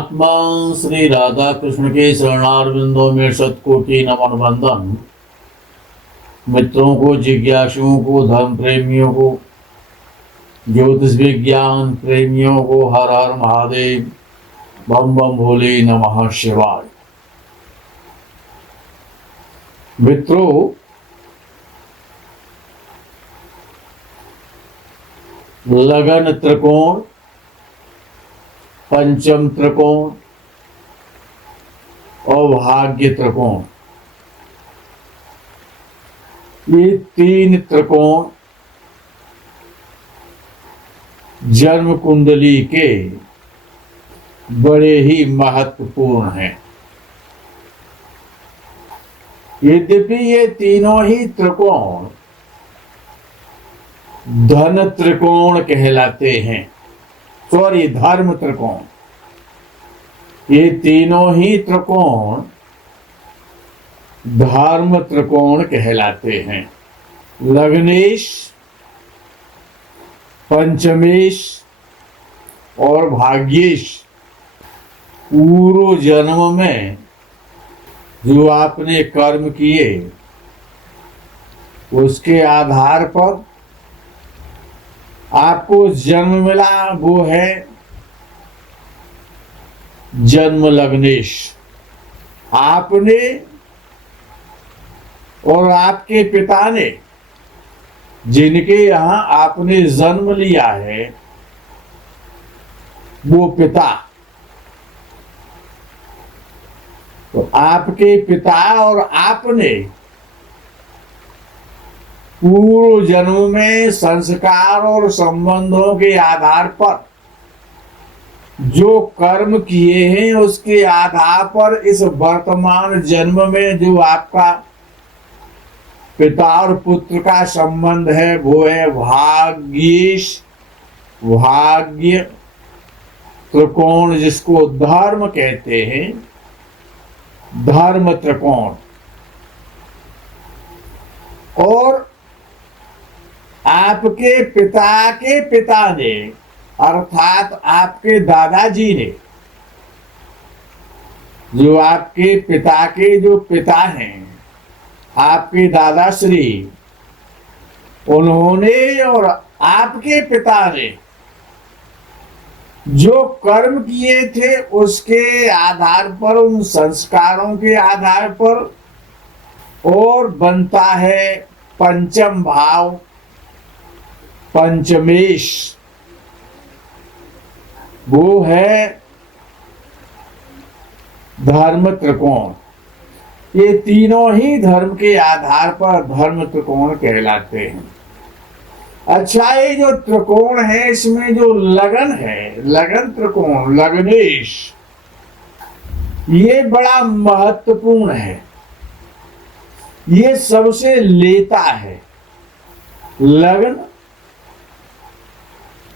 आत्मा श्री राधा कृष्ण के शरणारविंदों में शतकोटि नमन बंदन। मित्रों को, जिज्ञासुओं को, धर्म प्रेमियों को, ज्योतिष विज्ञान प्रेमियों को हर हर महादेव, बम बम भोले, नमः शिवाय। मित्रों, लगन त्रिकोण, पंचम त्रिकोण और भाग्य त्रिकोण, ये तीन त्रिकोण जन्म कुंडली के बड़े ही महत्वपूर्ण हैं। यद्यपि ये तीनों ही त्रिकोण धन त्रिकोण कहलाते हैं, सॉरी धर्म त्रिकोण। ये तीनों ही त्रिकोण धर्म त्रिकोण कहलाते हैं। लग्नेश, पंचमेश और भाग्येश पूर्व जन्म में जो आपने कर्म किए उसके आधार पर आपको जन्म मिला, वो है जन्म लग्नेश। आपने और आपके पिता ने, जिनके यहां आपने जन्म लिया है, वो पिता, तो आपके पिता और आपने पूर्व जन्म में संस्कार और संबंधों के आधार पर जो कर्म किए हैं, उसके आधार पर इस वर्तमान जन्म में जो आपका पिता और पुत्र का संबंध है, वो है भाग्येश, भाग्य त्रिकोण, जिसको धर्म कहते हैं, धर्म त्रिकोण। और आपके पिता के पिता ने, अर्थात आपके दादाजी ने, जो आपके पिता के जो पिता हैं, आपके दादाश्री, उन्होंने और आपके पिता ने जो कर्म किए थे, उसके आधार पर, उन संस्कारों के आधार पर, और बनता है पंचम भाव, पंचमेश, वो है धर्म त्रिकोण। ये तीनों ही धर्म के आधार पर धर्म त्रिकोण कहलाते हैं। अच्छा, ये जो त्रिकोण है, इसमें जो लगन है, लगन त्रिकोण, लग्नेश, ये बड़ा महत्वपूर्ण है। ये सबसे लेता है। लगन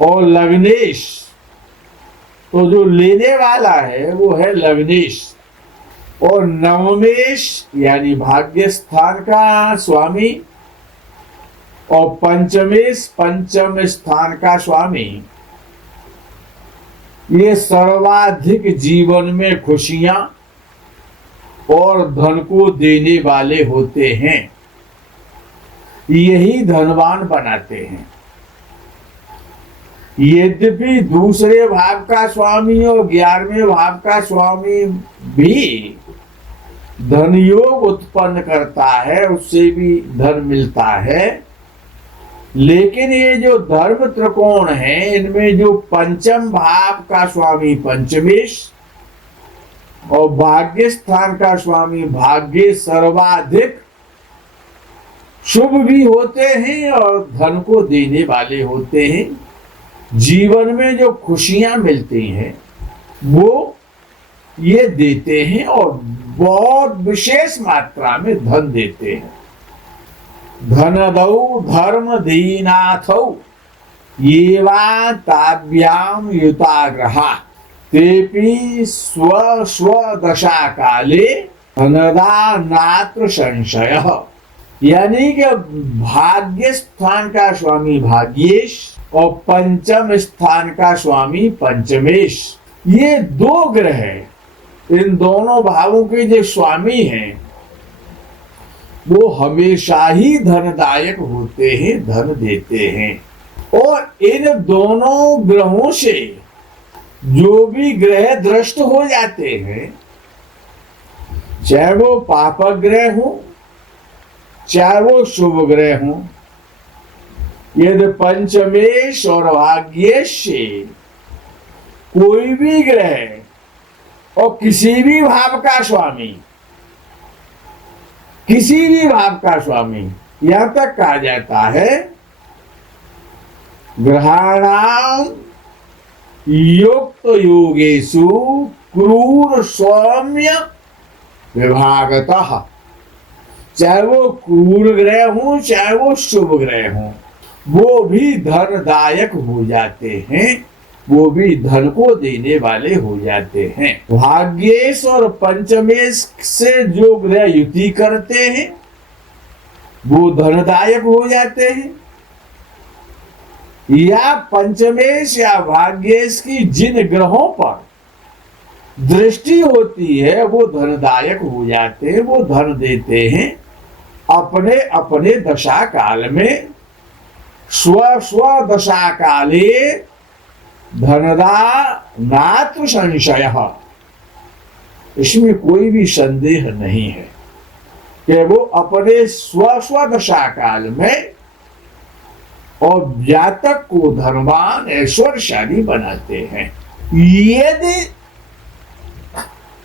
और लग्नेश, तो जो लेने वाला है वो है लग्नेश। और नवमेश यानी भाग्य स्थान का स्वामी, और पंचमेश पंचम स्थान का स्वामी, ये सर्वाधिक जीवन में खुशियां और धन को देने वाले होते हैं। यही धनवान बनाते हैं। यद्यपि दूसरे भाव का स्वामी और 11वें भाव का स्वामी भी धन योग उत्पन्न करता है, उससे भी धन मिलता है, लेकिन ये जो धर्म त्रिकोण है, इनमें जो पंचम भाव का स्वामी पंचमेश और भाग्य स्थान का स्वामी भाग्य सर्वाधिक शुभ भी होते हैं और धन को देने वाले होते हैं। जीवन में जो खुशियां मिलती हैं वो ये देते हैं और बहुत विशेष मात्रा में धन देते हैं। धनदौ धर्म दीनाथौ येवा ताभ्याम युताग्रहा तेपि स्व स्व दशा काले धनदा नात्र संशयः। यानी कि भाग्य स्थान का स्वामी भाग्येश और पंचम स्थान का स्वामी पंचमेश, ये दो ग्रह, इन दोनों भावों के जो स्वामी हैं वो हमेशा ही धनदायक होते हैं, धन देते हैं। और इन दोनों ग्रहों से जो भी ग्रह दृष्ट हो जाते हैं, चाहे वो पापक ग्रह हो चाहे वो शुभ ग्रह हो, यदि पंचमेश और भाग्येश से कोई भी ग्रह और किसी भी भाव का स्वामी, किसी भी भाव का स्वामी, यहां तक कहा जाता है ग्रहाणाम युक्त योगेशु क्रूर सौम्य विभागतः, चाहे वो क्रूर ग्रह हो चाहे वो शुभ ग्रह हो, वो भी धनदायक हो जाते हैं, वो भी धन को देने वाले हो जाते हैं। भाग्येश और पंचमेश से जो ग्रह युति करते हैं वो धनदायक हो जाते हैं, या पंचमेश या भाग्येश की जिन ग्रहों पर दृष्टि होती है वो धनदायक हो जाते हैं, वो धन देते हैं अपने अपने दशा काल में। स्व स्व दशा काले धनदा नात्र संशय, इसमें कोई भी संदेह नहीं है कि वो अपने स्व स्व दशा काल में और जातक को धनवान ऐश्वर्यशाली बनाते हैं। यदि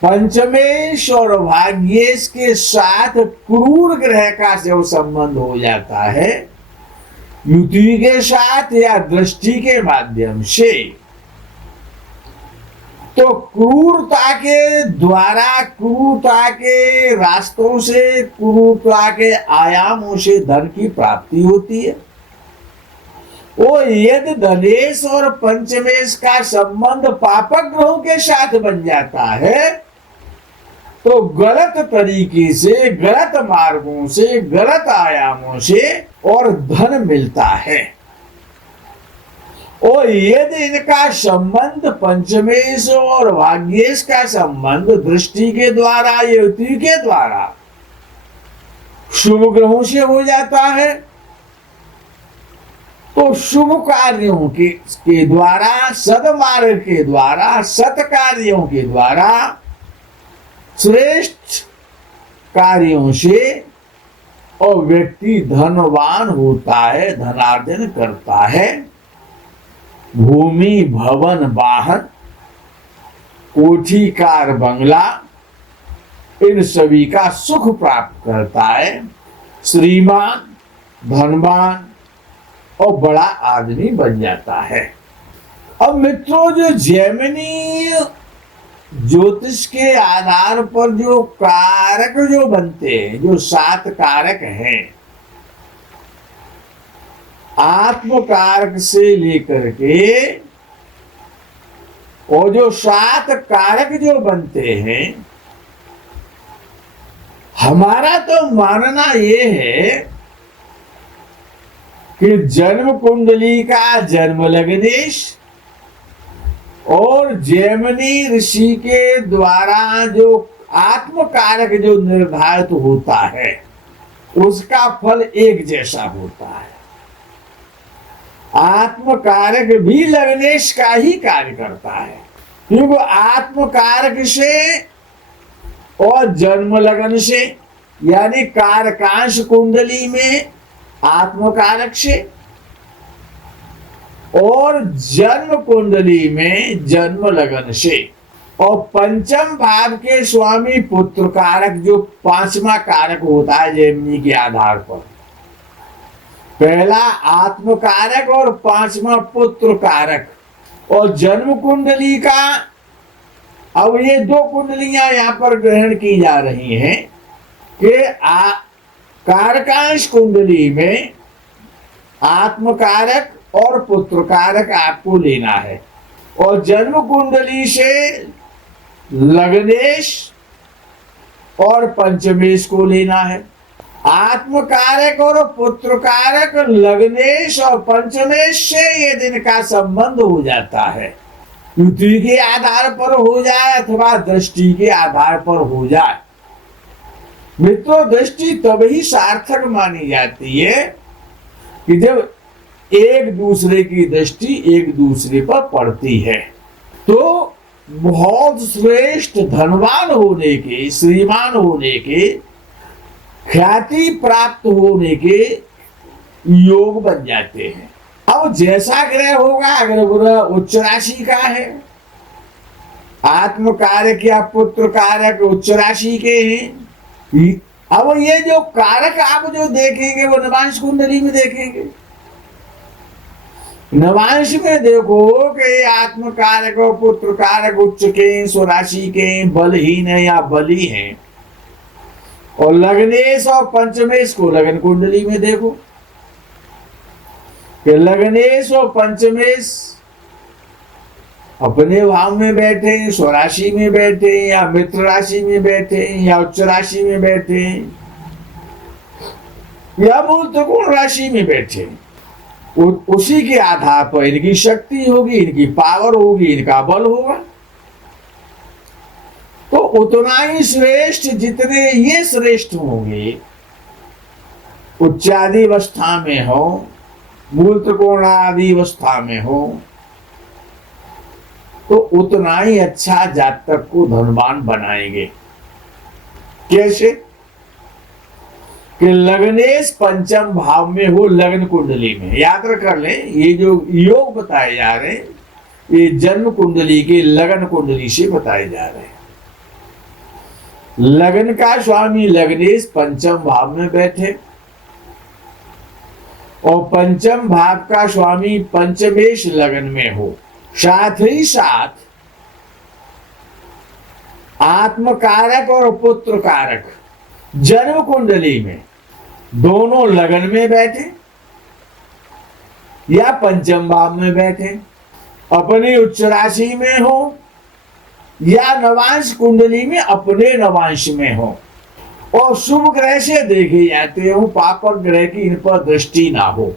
पंचमेश और भाग्येश के साथ क्रूर ग्रह का जो संबंध हो जाता है युति के साथ या दृष्टि के माध्यम से, तो क्रूरता के द्वारा, क्रूरता के रास्तों से, क्रूरता के आयामों से धन की प्राप्ति होती है। वो यदि धनेश और पंचमेश का संबंध पापक ग्रहों के साथ बन जाता है तो गलत तरीके से, गलत मार्गों से, गलत आयामों से और धन मिलता है। और यदि इनका संबंध पंचमेश और भाग्येश का संबंध दृष्टि के द्वारा, युति के द्वारा शुभ ग्रहों से हो जाता है तो शुभ कार्यों के द्वारा, सद्मार्ग के द्वारा, सत्कार्यों के द्वारा, श्रेष्ठ कार्यों से और व्यक्ति धनवान होता है, धनार्जन करता है, भूमि भवन वाहन, कोठी कार बंगला, इन सभी का सुख प्राप्त करता है, श्रीमान, धनवान और बड़ा आदमी बन जाता है। अब मित्रों, जो जैमिनी ज्योतिष के आधार पर जो कारक जो बनते हैं, जो 7 कारक हैं, आत्म कारक से लेकर के, और जो 7 कारक जो बनते हैं, हमारा तो मानना ये है कि जन्म कुंडली का जन्म लग्नेश और जैमिनी ऋषि के द्वारा जो आत्म कारक जो निर्धारित होता है उसका फल एक जैसा होता है। आत्म कारक भी लग्नेश का ही कार्य करता है, क्योंकि आत्म कारक से और जन्म लग्न से, यानी कारकांश कुंडली में आत्म कारक से और जन्म कुंडली में जन्म लगन से, और पंचम भाव के स्वामी पुत्र कारक जो 5वां कारक होता है जैमिनी के आधार पर, पहला आत्म कारक और 5वां पुत्र कारक। और जन्म कुंडली का, अब ये 2 कुंडलियां यहां पर ग्रहण की जा रही हैं कि कारकांश कुंडली में आत्म कारक और पुत्र कारक आपको लेना है, और जन्म कुंडली से लग्नेश और पंचमेश को लेना है। आत्म कारक और पुत्र कारक लग्नेश और पंचमेश से ये दिन का संबंध हो जाता है, युति के आधार पर हो जाए अथवा दृष्टि के आधार पर हो जाए, मित्रों दृष्टि तभी सार्थक मानी जाती है कि जब एक दूसरे की दृष्टि एक दूसरे पर पड़ती है। तो बहुत श्रेष्ठ धनवान होने के, श्रीमान होने के, ख्याति प्राप्त होने के योग बन जाते हैं। अब जैसा ग्रह होगा, अगर ग्रह उच्च राशि का है, आत्म कारक या पुत्र कारक उच्च राशि के हैं, अब ये जो कारक आप जो देखेंगे वो नवांश कुंडली में देखेंगे। नवांश में देखो कि आत्म कारक और पुत्र कारक उच्च के, स्वराशि के, बलहीन है या बली हैं, और लग्नेश और पंचमेश को लगन कुंडली में देखो कि लग्नेश और पंचमेश अपने भाव में बैठे, स्वराशि में बैठे, या मित्र राशि में बैठे, या उच्च राशि में बैठे, या मूल त्रिकोण राशि में बैठे, उसी के आधार पर इनकी शक्ति होगी, इनकी पावर होगी, इनका बल होगा। तो उतना ही श्रेष्ठ जितने ये श्रेष्ठ होंगे, उच्चादि अवस्था में हो, मूल त्रिकोणादि अवस्था में हो, तो उतना ही अच्छा जातक को धनवान बनाएंगे। कैसे? कि लग्नेश पंचम भाव में हो लगन कुंडली में। याद कर ले, ये जो योग बताए जा रहे हैं ये जन्म कुंडली के लगन कुंडली से बताए जा रहे हैं। लगन का स्वामी लग्नेश पंचम भाव में बैठे और पंचम भाव का स्वामी पंचमेश लगन में हो, साथ ही साथ आत्म कारक और पुत्र कारक जन्म कुंडली में दोनों लगन में बैठे या पंचम भाव में बैठे, अपनी उच्च राशि में हो या नवांश कुंडली में अपने नवांश में हो, और शुभ ग्रह से देखे जाते हो, पापक ग्रह की इन पर दृष्टि ना हो,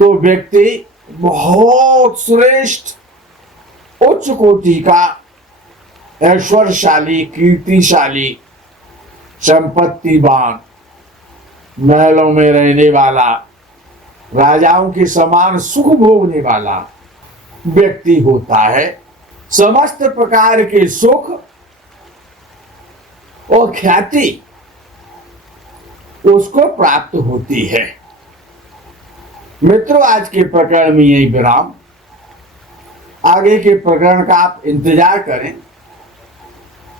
तो व्यक्ति बहुत श्रेष्ठ उच्च कोटि का ऐश्वर्यशाली, कीर्तिशाली, संपत्तिवान, महलों में रहने वाला, राजाओं के समान सुख भोगने वाला व्यक्ति होता है। समस्त प्रकार के सुख और ख्याति उसको प्राप्त होती है। मित्रों, आज के प्रकरण में यही विराम। आगे के प्रकरण का आप इंतजार करें।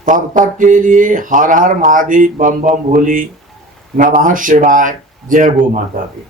तब तक के लिए हर हर महादेव, बम बम भोली, नमः शिवाय, जय गो माता दी।